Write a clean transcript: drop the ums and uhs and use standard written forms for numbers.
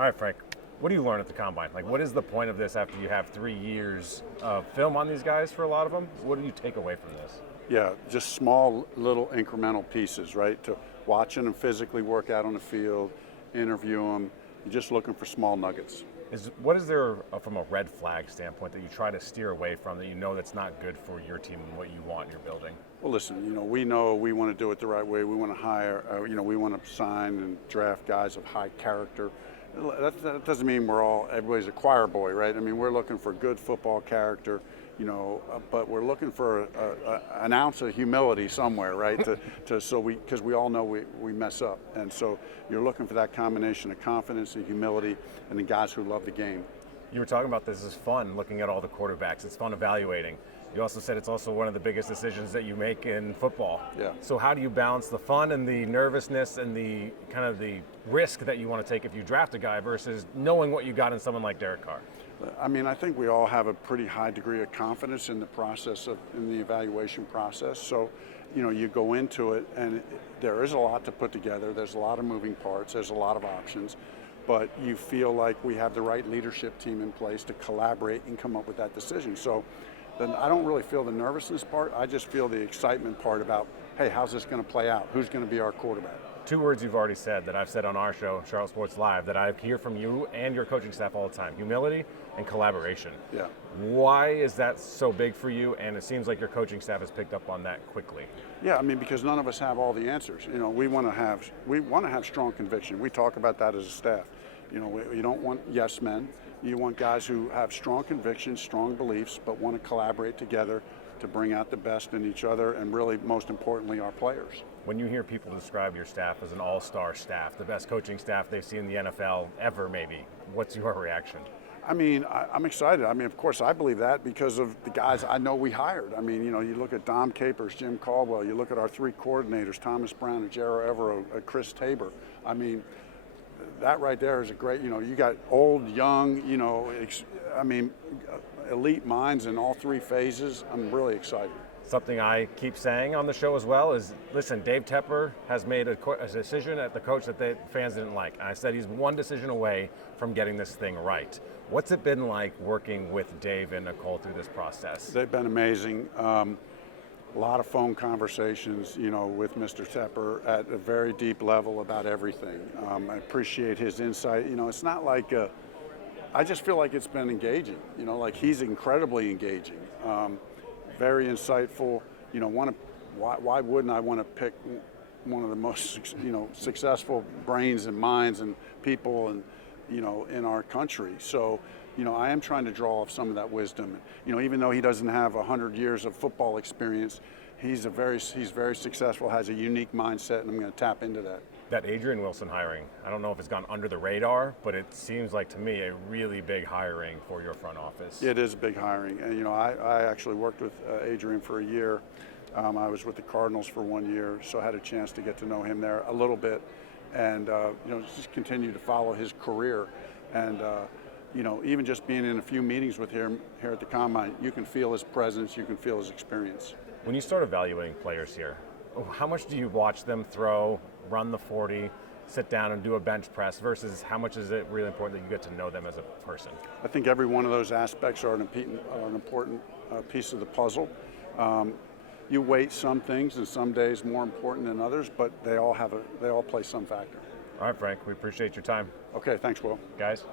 All right, Frank, what do you learn at the Combine? Like, what is the point of this after you have 3 years of film on these guys for a lot of them? What do you take away from this? Yeah, just small little incremental pieces, right? To watching them physically work out on the field, interview them. You're just looking for small nuggets. What is there from a red flag standpoint that you try to steer away from that you know that's not good for your team and what you want in your building? Well, listen, we know we want to do it the right way. We want to hire, we want to sign and draft guys of high character. That doesn't mean everybody's a choir boy, right? I mean, we're looking for good football character, but we're looking for an ounce of humility somewhere, right? Because we all know we mess up, and so you're looking for that combination of confidence and humility, and the guys who love the game. You were talking about this is fun, looking at all the quarterbacks. It's fun evaluating. You also said it's also one of the biggest decisions that you make in football. Yeah. So how do you balance the fun and the nervousness and the kind of the risk that you want to take if you draft a guy versus knowing what you got in someone like Derek Carr? I mean, I think we all have a pretty high degree of confidence in the process in the evaluation process. So, you go into it, and there is a lot to put together. There's a lot of moving parts. There's a lot of options. But you feel like we have the right leadership team in place to collaborate and come up with that decision. So then I don't really feel the nervousness part. I just feel the excitement part about, hey, how's this going to play out? Who's going to be our quarterback? 2 words you've already said that I've said on our show, Charlotte Sports Live, that I hear from you and your coaching staff all the time: humility and collaboration. Yeah. Why is that so big for you? And it seems like your coaching staff has picked up on that quickly. Yeah, I mean, because none of us have all the answers. We want to have strong conviction. We talk about that as a staff. You don't want yes men. You want guys who have strong convictions, strong beliefs, but want to collaborate together to bring out the best in each other, and really, most importantly, our players. When you hear people describe your staff as an all-star staff, the best coaching staff they've seen in the NFL ever, maybe, what's your reaction? I mean, I'm excited. I mean, of course, I believe that because of the guys I know we hired. I mean, you look at Dom Capers, Jim Caldwell, you look at our 3 coordinators, Thomas Brown and Jarrell Evero, Chris Tabor. I mean, that right there is a great, you got old, young, elite minds in all 3 phases. I'm really excited. Something I keep saying on the show as well is, listen, Dave Tepper has made a decision at the coach that the fans didn't like. And I said he's one decision away from getting this thing right. What's it been like working with Dave and Nicole through this process? They've been amazing. A lot of phone conversations, with Mr. Tepper at a very deep level about everything. I appreciate his insight. It's not like I just feel like it's been engaging. Like he's incredibly engaging. Very insightful. Why wouldn't I want to pick one of the most successful brains and minds and people and in our country? So I am trying to draw off some of that wisdom. Even though he doesn't have 100 years of football experience, he's very successful, has a unique mindset, and I'm going to tap into that. That Adrian Wilson hiring, I don't know if it's gone under the radar, but it seems like to me a really big hiring for your front office. It is a big hiring, and I actually worked with Adrian for a year. I was with the Cardinals for 1 year, so I had a chance to get to know him there a little bit, and just continue to follow his career. And even just being in a few meetings with him here at the Combine, you can feel his presence, you can feel his experience. When you start evaluating players here, how much do you watch them throw, run the 40, sit down and do a bench press versus how much is it really important that you get to know them as a person? I think every one of those aspects are an important piece of the puzzle. You weight some things, and some days more important than others, but they all play some factor. All right, Frank, we appreciate your time. Okay, thanks, Will. Guys.